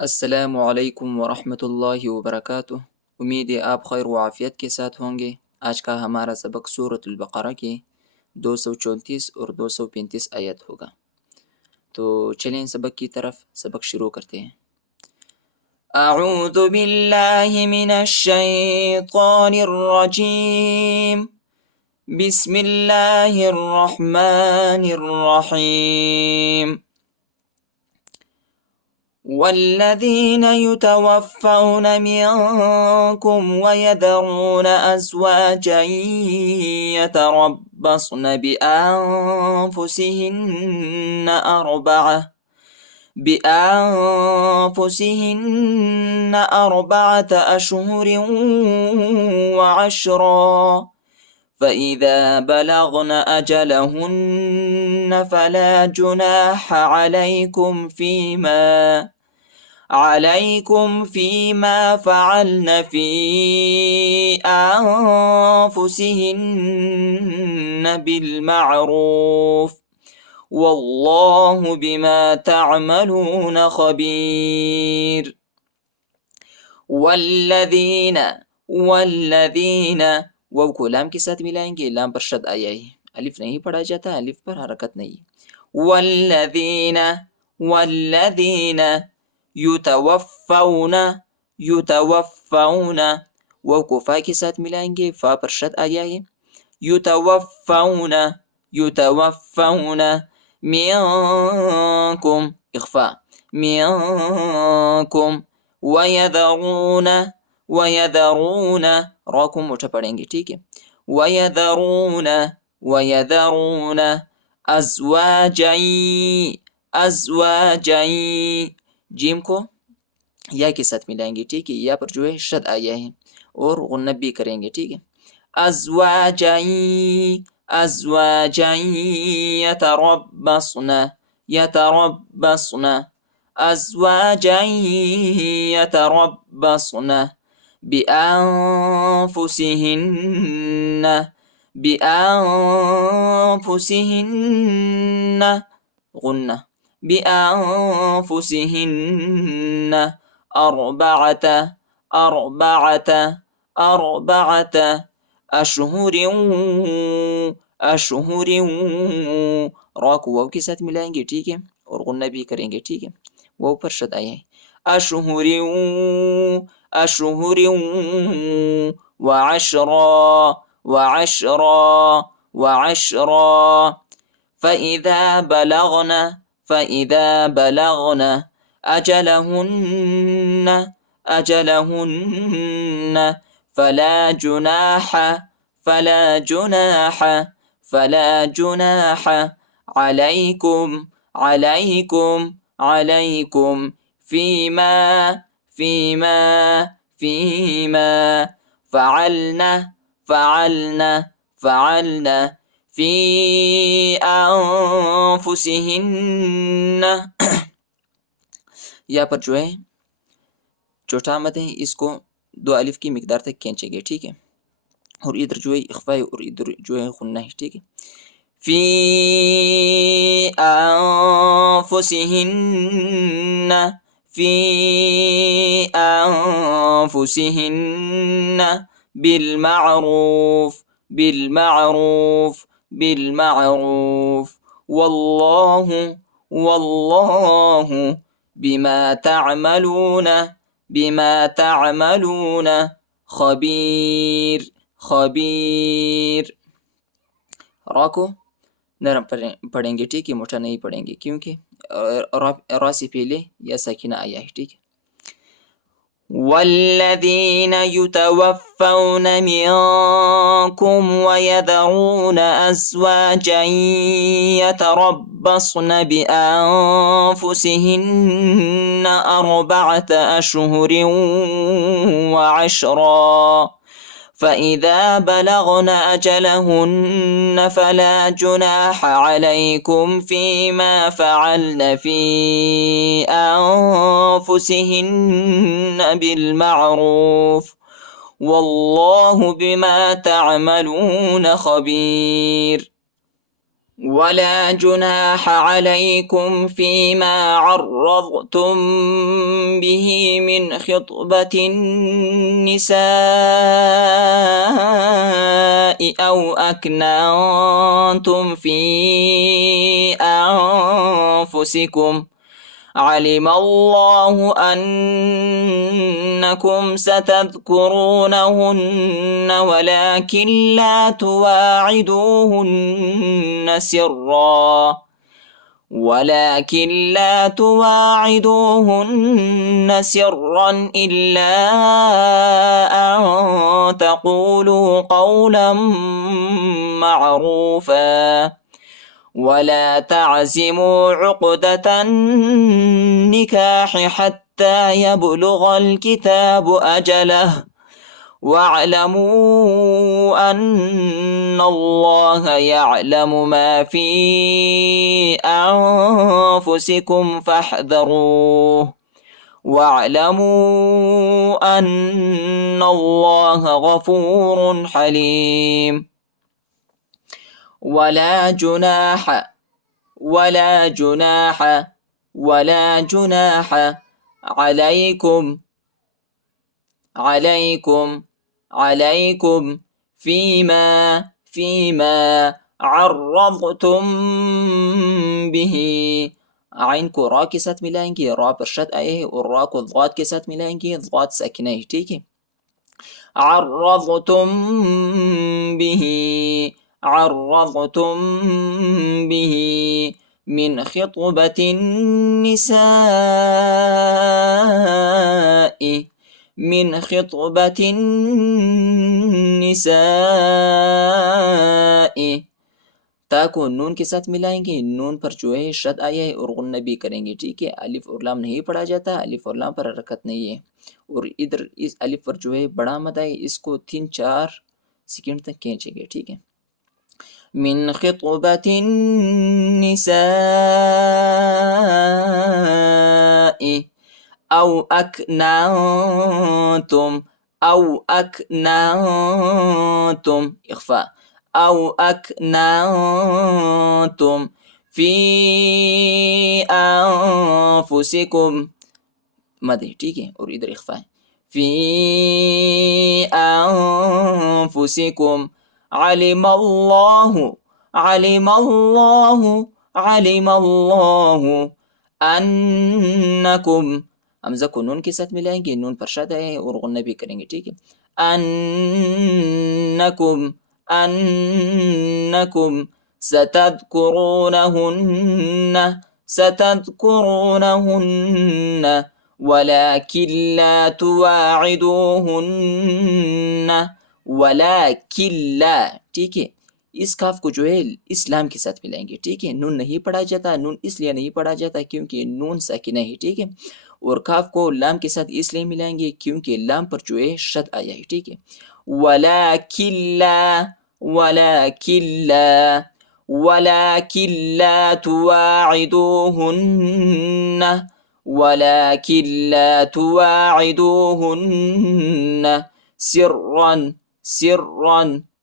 अस्सलामुअलैकुम वरहमतुल्लाहि वबरकातुह। उम्मीद है आप खैर व आफियत के साथ होंगे। आज का हमारा सबक सूरतुल बक़रा की 234 और 235 आयत होगा। तो चलें सबक की तरफ, सबक शुरू करते हैं। अऊज़ु बिल्लाहि मिनश शैतानिर रजीम। बिस्मिल्लाहिर रहमानिर रहीम। والذين يتوفون منكم ويذرون أزواجا يتربصن بأنفسهن أربعة أشهر وعشرا، فإذا بلغن أجلهن فلا جناح عليكم فيما فعلن في أنفسهن بالمعروف، والله بما تعملون خبير. والذين वो को लाम के साथ मिलाएंगे। लाम पर शद आया है, अलिफ नहीं पढ़ा जाता, अलिफ पर हरकत नहीं। वल्लदीन युतवफ़ौन वो को फा के साथ मिलाएंगे, फा पर शद आया है। युतवफ़ौन मिनकुम इख्फा मिनकुम वयदरून रॉ को मोटा पढ़ेंगे, ठीक है। वयदरून अज़वाजन जीम को या के साथ मिलाएंगे, ठीक है। या पर जो है शद आया है और गुन्नत भी करेंगे, ठीक है। अज़वाजन यतरब्बसन बिअन्फुसिहिन्न गुन्ना बिअन्फुसिहिन्न अरबअत अशहुरिन रॉ को वाव के साथ मिलाएंगे, ठीक है, और गुन्ना भी करेंगे, ठीक है। वाव पर शद आया है। अशहुरिन वअशरा فإذا بلغن أجلهن فلا جناح عليكم فيما فعلن في أنفسهن या पर जो है चौथा मत है, इसको दो अलिफ की मिकदार तक खींचेंगे, ठीक है। और इधर जो है इख्फा है और इधर जो है गुन्ना है, ठीक है। फी अनफुसिहिन्न बिलमारूफ वल्लाहु बिमा तअमलून खबीर। रा को नरम पढ़ेंगे, ठीक है, मोटा नहीं पढ़ेंगे, क्योंकि रा से पहले या साकिना आया है, ठीक है। والذين يتوفون منكم ويذرون أزواجا يتربصن بأنفسهن أربعة أشهر وعشرا، فإذا بلغن أجلهن فلا جناح عليكم فيما فعلن في أنفسهن بالمعروف، والله بما تعملون خبير. ولا جناح عليكم فيما عرضتم به من خطبة النساء أو أكننتم في أنفسكم علم الله أنكم ستذكرونهن ولكن لا تواعدوهن سرا إلا أن تقولوا قولا معروفا ولا تعزموا عقدة النكاح حتى يبلغ الكتاب أجله واعلموا أن الله يعلم ما في أنفسكم فاحذروه واعلموا أن الله غفور حليم. ولا جناح ولا جناح ولا جناح عليكم فيما عرضتم به. عین को را के साथ मिलाएंगे, रा पर शद आए है और रा को ضاد के साथ मिलाएंगे, ضاد साकिना है. ठीक है. عرضتم به من خطبة النساء تا को नून के साथ मिलाएंगे, नून पर जो है शद आया है और गुन्ना भी करेंगे. ठीक है. अलिफ और लाम नहीं पढ़ा जाता, अलिफ और लाम पर हरकत नहीं है. और इधर इस अलिफ पर जो है बड़ा मद है, इसको 3-4 सेकंड तक खींचेंगे. ठीक है. मिन खितबतिन निसाई औ अकनंतुम इख्फा औ अकनंतुम फी अनफुसिकुम मद है. ठीक है. और इधर इख्फा है. फी अनफुसिकुम علم الله अन्नकुम. हमजा को नून के साथ मिलाएंगे, नून पर शद है और गुन्ना भी करेंगे. ठीक है. अन्नकुम सतذكرونهن ولكن لا تواعدوهن वलाकिन ला. ठीक है. इस काफ को जो है इस्लाम के साथ मिलाएंगे. ठीक है. नून नहीं पढ़ा जाता, नून इसलिए नहीं पढ़ा जाता क्योंकि नून साकिना है. ठीक है. और काफ को लाम के साथ इसलिए मिलाएंगे क्योंकि लाम पर जो है शद आया है. ठीक है. वलाकिन ला तुवाዒदूहुन्न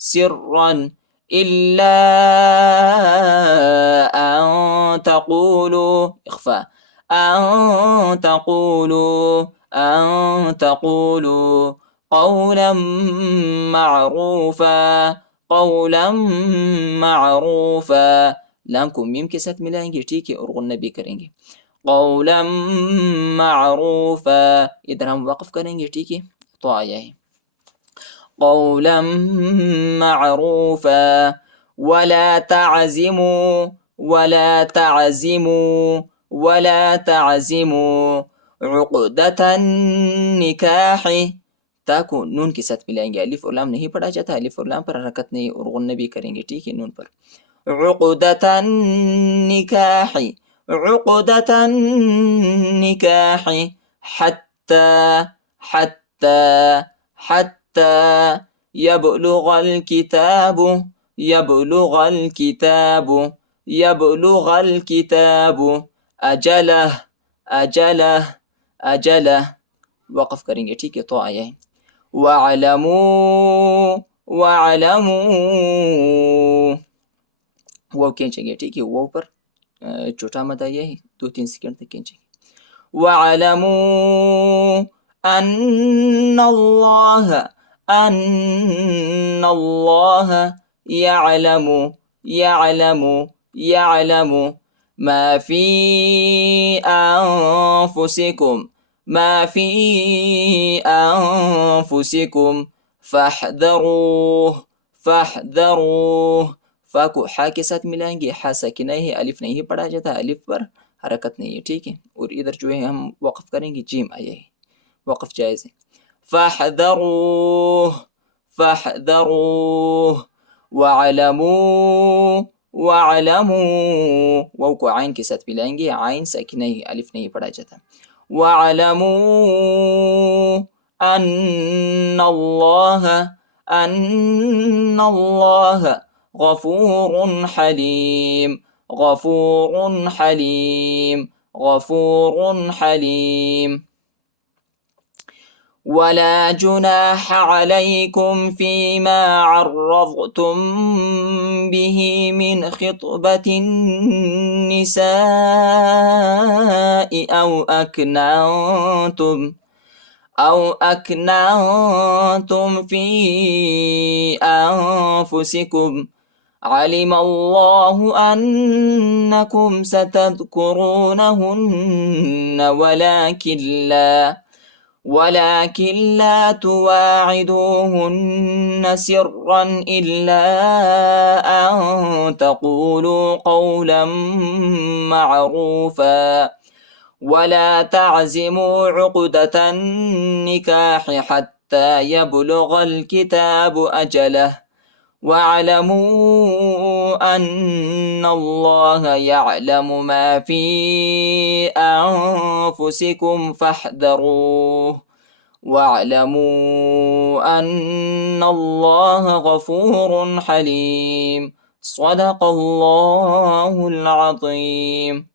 سرا إلا أن تقولوا إخفاء أن تقولوا قولا معروفا. لام को मीम के साथ मिलाएंगे. ठीक है. और गुन्ना भी करेंगे. قولا معروفا. इधर हम वक्फ करेंगे. ठीक है. तो आया है قولا معروفا ولا تعزموا عقدة النكاح. ता को नून के साथ मिलाएंगे. अलिफ और लाम नहीं पढ़ा जाता, अलिफ और लाम पर हरकत नहीं और गुन्ना भी करेंगे. ठीक है. नून पर عقدة النكاح حتى يبلغ الكتاب أجله. वक़फ़ करेंगे. ठीक है. तो आया है वालमू वाव खींचेंगे, ठीक है। वाव पर छोटा मद आया है, 2-3 सेकंड तक खींचेंगे। वअलमू अन्नल्लाह, अन्नल्लाह यअलमु, यअलमु, यअलमु मा फी अनफुसिकुम, मा फी अनफुसिकुम फहदरूह, फहदरूह। फा को हा के साथ मिलाएंगे, हा साकिना है, अलिफ नहीं पढ़ा जाता, अलिफ पर हरकत नहीं है, ठीक है। और इधर जो है हम वक़्फ करेंगे, जीम आया है, वक़्फ जायज़ है। फहदरूह, फहदरूह वअलमू, वअलमू। वाव को आइन के साथ मिलाएंगे, आइन साकिना है, अलिफ नहीं पढ़ा जाता। वअलमू अन्नल्लाह, अन्नल्लाह गफूरुन हलीम, गफूरुन हलीम, गफूरुन हलीम। वला जुनाह अलैकुम फीमा अर्रज़्तुम बिही मिन खित्बतिन निसाइ أو أكننتم في أنفسكم علم الله أنكم ستذكرونهن ولكن لا تواعدوهن سرا إلا أن تقولوا قولا معروفا ولا تعزموا عقدة النكاح حتى يبلغ الكتاب أجله واعلموا أن الله يعلم ما في أنفسكم فاحذروه واعلموا أن الله غفور حليم. صدق الله العظيم.